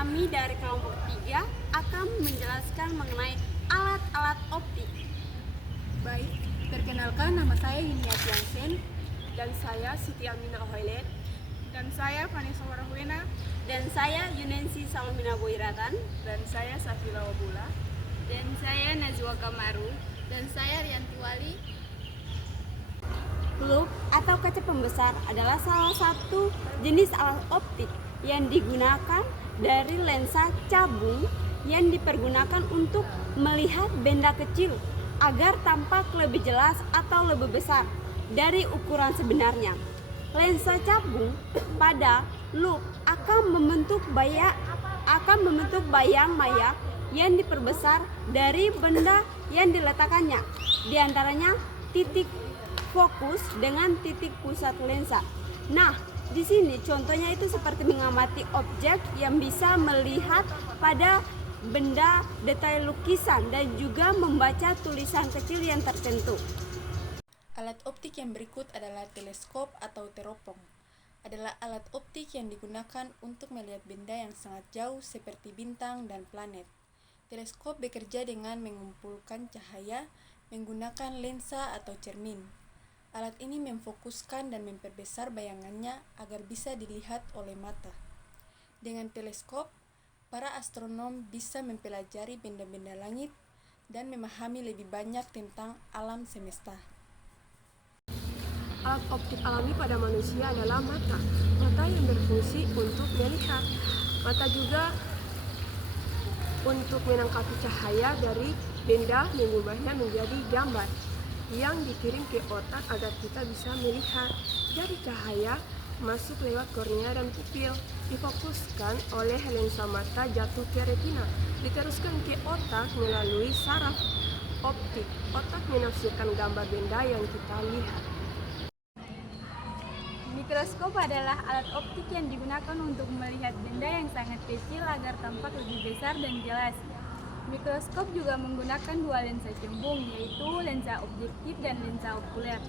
Kami dari kelompok 3 akan menjelaskan mengenai alat-alat optik. Baik, perkenalkan nama saya Yunia Tiansen. Dan saya Siti Aminah Hoilet. Dan saya Vanessa Warahwena. Dan saya Yunensi Salomina Boiratan. Dan saya Safila Wabula. Dan saya Najwa Kamaru. Dan saya Rianti Wali. Lup atau kaca pembesar adalah salah satu jenis alat optik yang digunakan dari lensa cabung yang dipergunakan untuk melihat benda kecil agar tampak lebih jelas atau lebih besar dari ukuran sebenarnya. Lensa cabung pada lup akan membentuk bayang maya yang diperbesar dari benda yang diletakkannya, di antaranya titik fokus dengan titik pusat lensa. Nah, di sini contohnya itu seperti mengamati objek yang bisa melihat pada benda detail lukisan dan juga membaca tulisan kecil yang tertentu. Alat optik yang berikut adalah teleskop atau teropong. Adalah alat optik yang digunakan untuk melihat benda yang sangat jauh seperti bintang dan planet. Teleskop bekerja dengan mengumpulkan cahaya menggunakan lensa atau cermin. Alat ini memfokuskan dan memperbesar bayangannya agar bisa dilihat oleh mata. Dengan teleskop, para astronom bisa mempelajari benda-benda langit dan memahami lebih banyak tentang alam semesta. Alat optik alami pada manusia adalah mata. Mata yang berfungsi untuk melihat. Mata juga untuk menangkap cahaya dari benda, mengubahnya menjadi gambar yang dikirim ke otak agar kita bisa melihat. Jadi cahaya masuk lewat kornea dan pupil, difokuskan oleh lensa mata jatuh ke retina, diteruskan ke otak melalui saraf optik. Otak menafsirkan gambar benda yang kita lihat. Mikroskop adalah alat optik yang digunakan untuk melihat benda yang sangat kecil agar tampak lebih besar dan jelas. Mikroskop juga menggunakan dua lensa cembung, yaitu lensa objektif dan lensa okuler.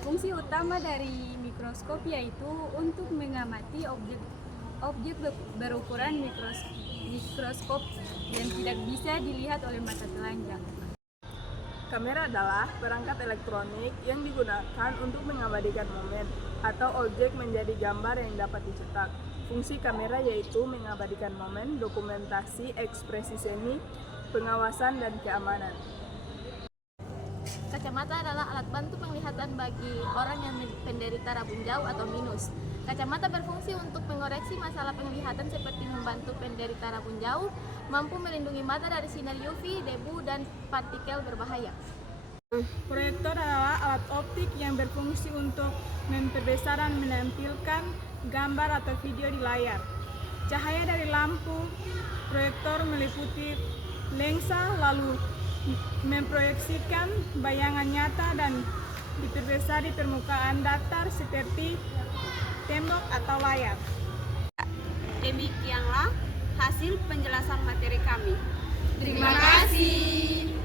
Fungsi utama dari mikroskop yaitu untuk mengamati objek berukuran mikroskop yang tidak bisa dilihat oleh mata telanjang. Kamera adalah perangkat elektronik yang digunakan untuk mengabadikan momen atau objek menjadi gambar yang dapat dicetak. Fungsi kamera yaitu mengabadikan momen, dokumentasi, ekspresi seni, pengawasan, dan keamanan. Kacamata adalah alat bantu penglihatan bagi orang yang penderita rabun jauh atau minus. Kacamata berfungsi untuk mengoreksi masalah penglihatan seperti membantu penderita rabun jauh, mampu melindungi mata dari sinar UV, debu, dan partikel berbahaya. Proyektor adalah alat optik yang berfungsi untuk memperbesar dan menampilkan gambar atau video di layar. Cahaya dari lampu proyektor meliputi lensa lalu memproyeksikan bayangan nyata dan diperbesar di permukaan datar seperti tembok atau layar. Demikianlah hasil penjelasan materi kami. Terima kasih.